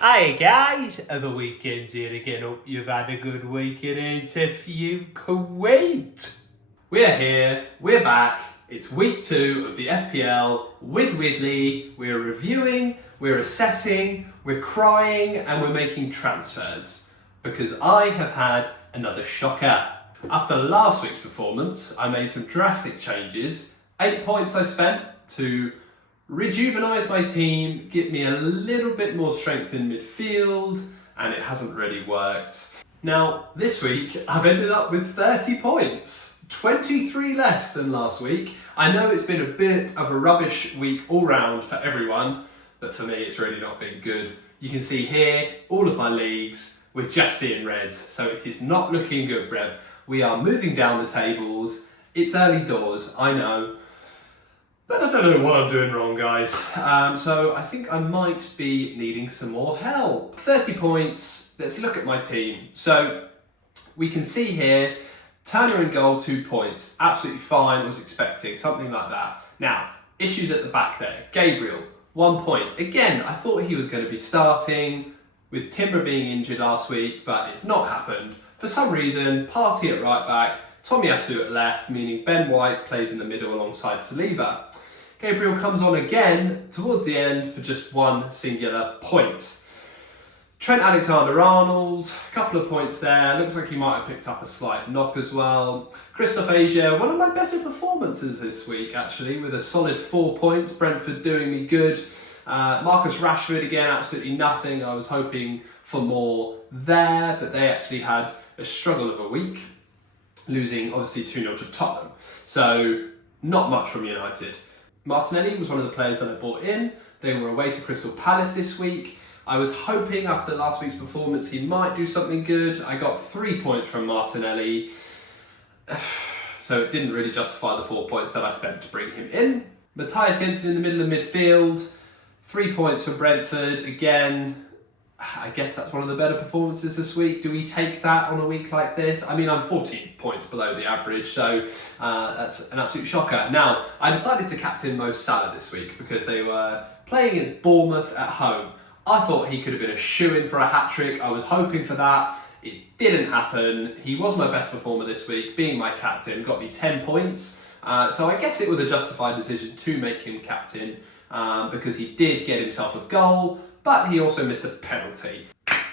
Hi guys, the weekend's here again. Hope you've had a good week in interview Kuwait. We're here, we're back. It's week 2 of the FPL with Widley. We're reviewing, we're assessing, we're crying, and we're making transfers because I have had another shocker. After last week's performance, I made some drastic changes. 8 points I spent to rejuvenise my team, give me a little bit more strength in midfield, and it hasn't really worked. Now, this week, I've ended up with 30 points, 23 less than last week. I know it's been a bit of a rubbish week all round for everyone, but for me, it's really not been good. You can see here, all of my leagues, we're just seeing reds, so it is not looking good, Brev. We are moving down the tables. It's early doors, I know. But I don't know what I'm doing wrong, guys. So I think I might be needing some more help. 30 points, let's look at my team. So we can see here, Turner in goal, 2 points. Absolutely fine, I was expecting something like that. Now, issues at the back there. Gabriel, 1 point. Again, I thought he was going to be starting with Timber being injured last week, but it's not happened. For some reason, Partey at right back, Tomiyasu at left, meaning Ben White plays in the middle alongside Saliba. Gabriel comes on again towards the end for just one singular point. Trent Alexander-Arnold, a couple of points there. Looks like he might have picked up a slight knock as well. Christoph Asia, one of my better performances this week actually, with a solid 4 points. Brentford doing me good. Marcus Rashford again, absolutely nothing. I was hoping for more there, but they actually had a struggle of a week, losing obviously 2-0 to Tottenham. So not much from United. Martinelli was one of the players that I bought in. They were away to Crystal Palace this week. I was hoping after last week's performance he might do something good. I got 3 points from Martinelli. So it didn't really justify the 4 points that I spent to bring him in. Matthias Jensen in the middle of midfield. 3 points for Brentford. Again, I guess that's one of the better performances this week. Do we take that on a week like this? I mean, I'm 14 points below the average, so that's an absolute shocker. Now, I decided to captain Mo Salah this week because they were playing against Bournemouth at home. I thought he could have been a shoo-in for a hat-trick. I was hoping for that. It didn't happen. He was my best performer this week, being my captain, got me 10 points. So I guess it was a justified decision to make him captain because he did get himself a goal, but he also missed a penalty.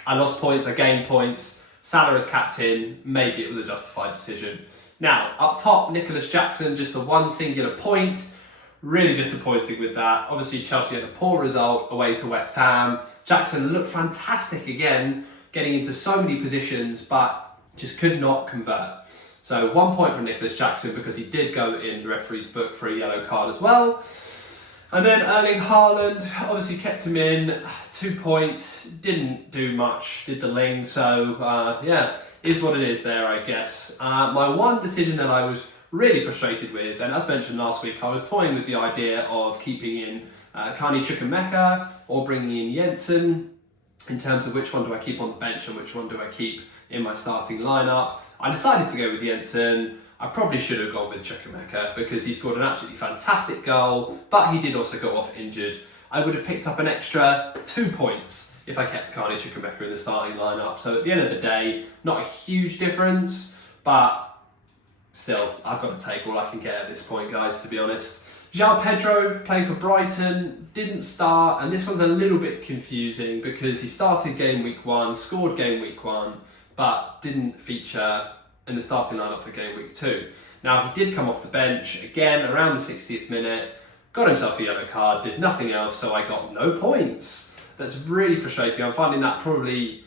I lost points, I gained points. Salah as captain, maybe it was a justified decision. Now, up top, Nicholas Jackson, just a one singular point. Really disappointing with that. Obviously, Chelsea had a poor result away to West Ham. Jackson looked fantastic again, getting into so many positions, but just could not convert. So 1 point from Nicholas Jackson because he did go in the referee's book for a yellow card as well. And then Erling Haaland, obviously kept him in, 2 points, didn't do much, did the ling, so yeah, is what it is there, I guess. My one decision that I was really frustrated with, and as mentioned last week, I was toying with the idea of keeping in Carney Chukwuemeka or bringing in Jensen, in terms of which one do I keep on the bench and which one do I keep in my starting lineup. I decided to go with Jensen. I probably should have gone with Chukwuemeka because he scored an absolutely fantastic goal, but he did also go off injured. I would have picked up an extra 2 points if I kept Carney Chukwuemeka in the starting lineup. So at the end of the day, not a huge difference, but still, I've got to take all I can get at this point, guys, to be honest. João Pedro played for Brighton, didn't start, and this one's a little bit confusing because he started game week 1, scored game week 1, but didn't feature in the starting lineup for game week 2. Now, he did come off the bench again around the 60th minute, got himself a yellow card, did nothing else, so I got no points. That's really frustrating. I'm finding that probably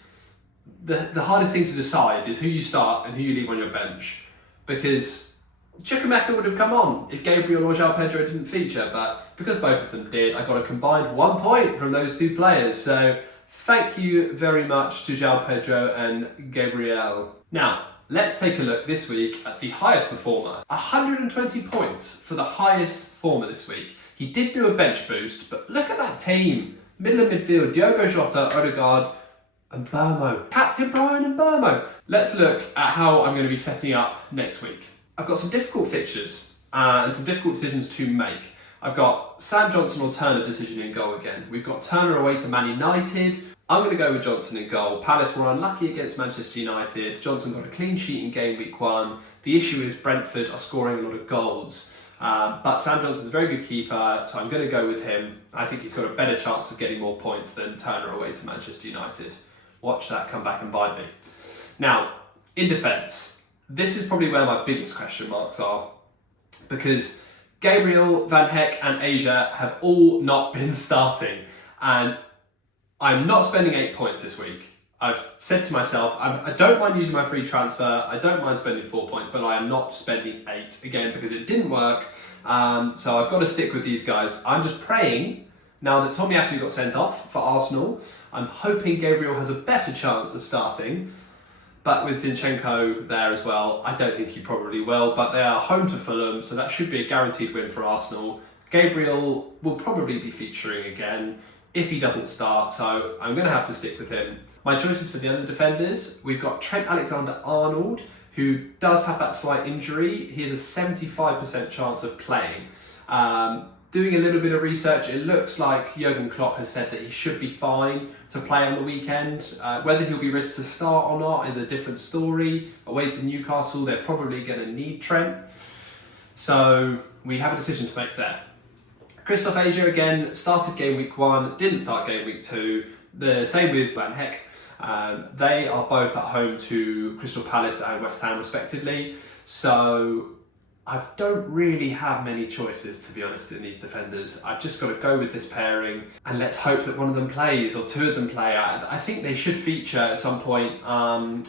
the hardest thing to decide is who you start and who you leave on your bench, because Chukwuemeka would have come on if Gabriel or João Pedro didn't feature, but because both of them did, I got a combined 1 point from those two players. So thank you very much to João Pedro and Gabriel. Now, let's take a look this week at the highest performer. 120 points for the highest performer this week. He did do a bench boost, but look at that team. Middle of midfield, Diogo Jota, Odegaard, and Burmo. Captain Brian and Burmo. Let's look at how I'm going to be setting up next week. I've got some difficult fixtures and some difficult decisions to make. I've got Sam Johnson or Turner decision in goal again. We've got Turner away to Man United. I'm going to go with Johnson in goal. Palace were unlucky against Manchester United. Johnson got a clean sheet in game week 1. The issue is Brentford are scoring a lot of goals. But Sam Johnson's a very good keeper, so I'm going to go with him. I think he's got a better chance of getting more points than Turner away to Manchester United. Watch that come back and bite me. Now, in defence, this is probably where my biggest question marks are, because Gabriel, Van Heck and Asia have all not been starting, and I'm not spending 8 points this week. I've said to myself, I don't mind using my free transfer, I don't mind spending 4 points, but I am not spending 8, again, because it didn't work. So I've got to stick with these guys. I'm just praying, now that Tomiyasu got sent off for Arsenal, I'm hoping Gabriel has a better chance of starting, but with Zinchenko there as well, I don't think he probably will, but they are home to Fulham, so that should be a guaranteed win for Arsenal. Gabriel will probably be featuring again if he doesn't start, so I'm going to have to stick with him. My choices for the other defenders, we've got Trent Alexander-Arnold, who does have that slight injury. He has a 75% chance of playing. Doing a little bit of research, it looks like Jurgen Klopp has said that he should be fine to play on the weekend. Whether he'll be risked to start or not is a different story. Away to Newcastle, they're probably going to need Trent. So we have a decision to make there. Christoph Asia again started game week 1, didn't start game week 2. The same with Van Heck. They are both at home to Crystal Palace and West Ham respectively. So I don't really have many choices, to be honest, in these defenders. I've just got to go with this pairing and let's hope that one of them plays or two of them play. I think they should feature at some point. I'm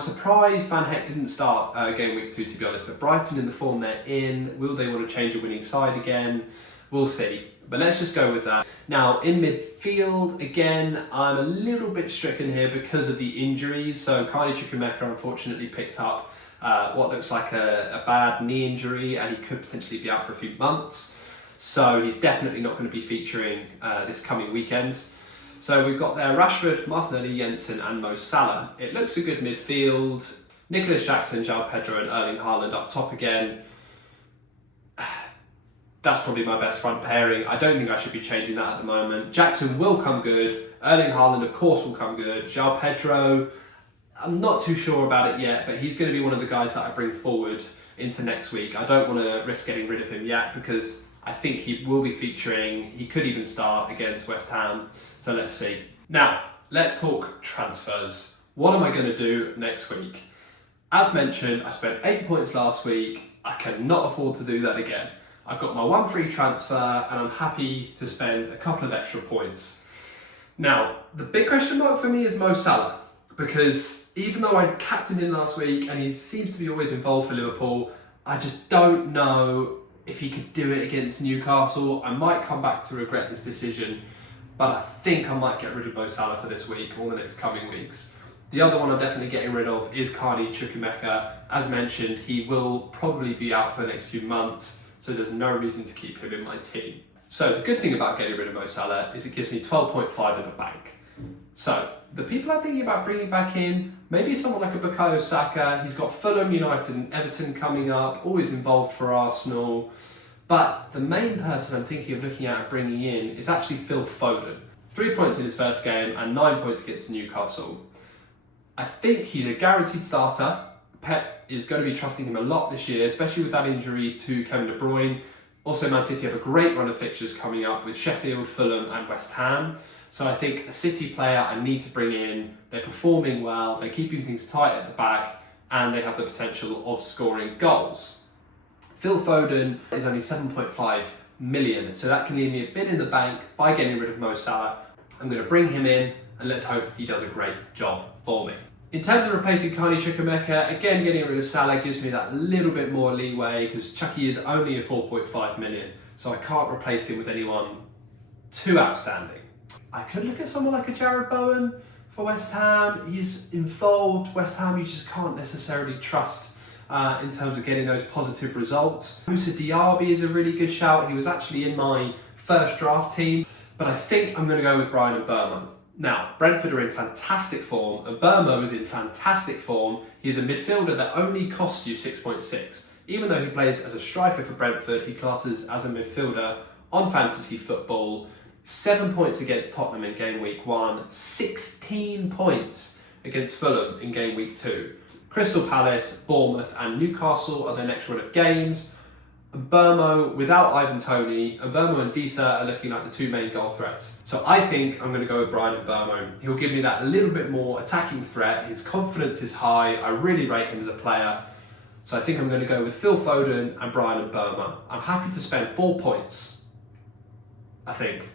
surprised Van Heck didn't start game week 2, to be honest, but Brighton in the form they're in, will they want to change a winning side again? We'll see. But let's just go with that. Now, in midfield, again, I'm a little bit stricken here because of the injuries. So Carney Chukwuemeka unfortunately picked up what looks like a bad knee injury, and he could potentially be out for a few months. So he's definitely not going to be featuring this coming weekend. So we've got there Rashford, Martinelli, Jensen and Mo Salah. It looks a good midfield. Nicholas Jackson, João Pedro and Erling Haaland up top again. That's probably my best front pairing. I don't think I should be changing that at the moment. Jackson will come good. Erling Haaland, of course, will come good. João Pedro, I'm not too sure about it yet, but he's going to be one of the guys that I bring forward into next week. I don't want to risk getting rid of him yet because I think he will be featuring. He could even start against West Ham. So let's see. Now, let's talk transfers. What am I going to do next week? As mentioned, I spent 8 points last week. I cannot afford to do that again. I've got my 1 free transfer and I'm happy to spend a couple of extra points. Now, the big question mark for me is Mo Salah, because even though I captained him last week and he seems to be always involved for Liverpool, I just don't know if he could do it against Newcastle. I might come back to regret this decision, but I think I might get rid of Mo Salah for this week or the next coming weeks. The other one I'm definitely getting rid of is Carney Chukwuemeka. As mentioned, he will probably be out for the next few months, so there's no reason to keep him in my team. So the good thing about getting rid of Mo Salah is it gives me 12.5 in the bank. So the people I'm thinking about bringing back in, maybe someone like a Bukayo Saka. He's got Fulham, United and Everton coming up, always involved for Arsenal. But the main person I'm thinking of looking at and bringing in is actually Phil Foden. 3 points in his first game and 9 points against Newcastle. I think he's a guaranteed starter. Pep is going to be trusting him a lot this year, especially with that injury to Kevin De Bruyne. Also, Man City have a great run of fixtures coming up with Sheffield, Fulham and West Ham. So I think a City player I need to bring in. They're performing well, they're keeping things tight at the back, and they have the potential of scoring goals. Phil Foden is only 7.5 million, so that can leave me a bit in the bank by getting rid of Mo Salah. I'm going to bring him in, and let's hope he does a great job for me. In terms of replacing Carney Chukwuemeka, again getting rid of Salah gives me that little bit more leeway because Chucky is only a 4.5 million, so I can't replace him with anyone too outstanding. I could look at someone like a Jared Bowen for West Ham. He's involved. West Ham you just can't necessarily trust in terms of getting those positive results. Moussa Diaby is a really good shout. He was actually in my first draft team, but I think I'm going to go with Brian Mbeumo. Now, Brentford are in fantastic form, and Mbeumo is in fantastic form. He's a midfielder that only costs you 6.6. Even though he plays as a striker for Brentford, he classes as a midfielder on fantasy football. 7 points against Tottenham in game week 1, 16 points against Fulham in game week 2. Crystal Palace, Bournemouth and Newcastle are their next run of games. Mbeumo without Ivan Toney, Mbeumo and Visa are looking like the two main goal threats. So I think I'm going to go with Brian Mbeumo. He'll give me that little bit more attacking threat. His confidence is high. I really rate him as a player. So I think I'm going to go with Phil Foden and Brian Mbeumo. I'm happy to spend 4 points, I think.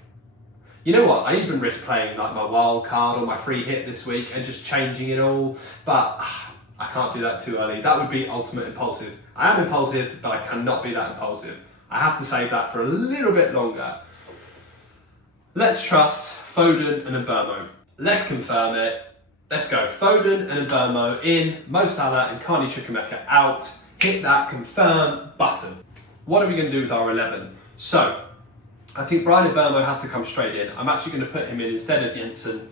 You know what, I even risked playing like my wild card or my free hit this week and just changing it all, but I can't do that too early. That would be ultimate impulsive. I am impulsive, but I cannot be that impulsive. I have to save that for a little bit longer. Let's trust Foden and Mbeumo. Let's confirm it. Let's go. Foden and Mbeumo in, Mo Salah and Carney Chukwuemeka out. Hit that confirm button. What are we going to do with our 11? So, I think Brian Mbeumo has to come straight in. I'm actually going to put him in instead of Jensen.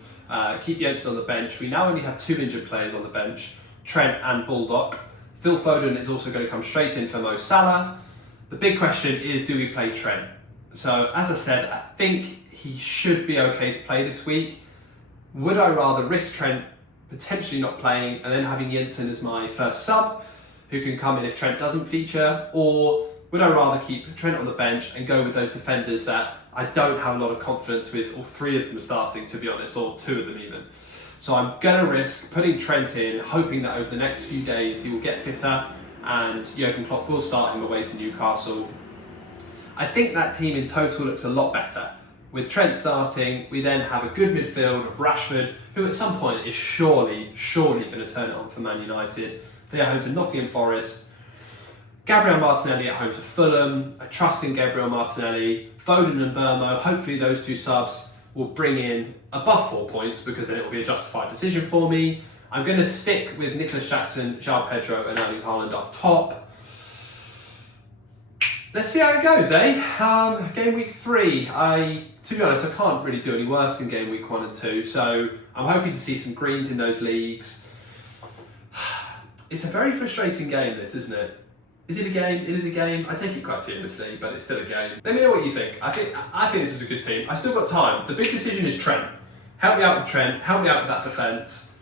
Keep Jensen on the bench. We now only have 2 injured players on the bench, Trent and Baldock. Phil Foden is also going to come straight in for Mo Salah. The big question is, do we play Trent? So, as I said, I think he should be okay to play this week. Would I rather risk Trent potentially not playing and then having Jensen as my first sub, who can come in if Trent doesn't feature, or would I rather keep Trent on the bench and go with those defenders that I don't have a lot of confidence with, or 3 of them starting, to be honest, or 2 of them even. So I'm going to risk putting Trent in, hoping that over the next few days he will get fitter and Jurgen Klopp will start him away to Newcastle. I think that team in total looks a lot better. With Trent starting, we then have a good midfield of Rashford, who at some point is surely going to turn it on for Man United. They are home to Nottingham Forest. Gabriel Martinelli at home to Fulham. I trust in Gabriel Martinelli. Foden and Mbeumo, hopefully those 2 subs will bring in above 4 points because then it will be a justified decision for me. I'm going to stick with Nicholas Jackson, João Pedro and Erling Haaland up top. Let's see how it goes, eh? Game week 3, to be honest, I can't really do any worse than game week 1 and 2, so I'm hoping to see some greens in those leagues. It's a very frustrating game, this, isn't it? Is it a game? It is a game. I take it quite seriously, but it's still a game. Let me know what you think. I think this is a good team. I still got time. The big decision is Trent. Help me out with Trent. Help me out with that defence.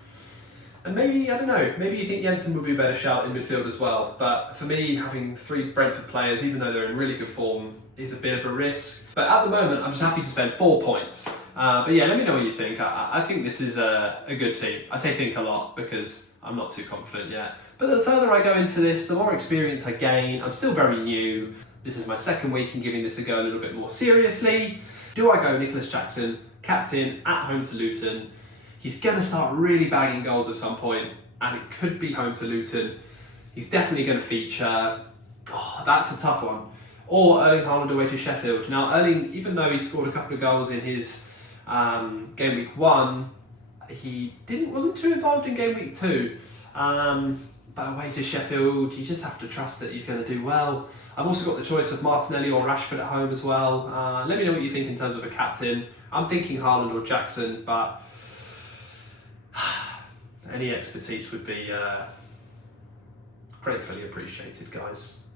And maybe, I don't know, maybe you think Jensen would be a better shout in midfield as well. But for me, having 3 Brentford players, even though they're in really good form, is a bit of a risk. But at the moment, I'm just happy to spend 4 points. But yeah, let me know what you think. I think this is a good team. I say think a lot because I'm not too confident yet. But the further I go into this, the more experience I gain. I'm still very new. This is my 2nd week in giving this a go a little bit more seriously. Do I go Nicholas Jackson, captain, at home to Luton? He's going to start really bagging goals at some point, and it could be home to Luton. He's definitely going to feature. Oh, that's a tough one. Or Erling Haaland away to Sheffield. Now, Erling, even though he scored a couple of goals in his game week 1, he wasn't too involved in game week 2. But away to Sheffield, you just have to trust that he's going to do well. I've also got the choice of Martinelli or Rashford at home as well. Let me know what you think in terms of a captain. I'm thinking Haaland or Jackson, but any expertise would be gratefully appreciated, guys.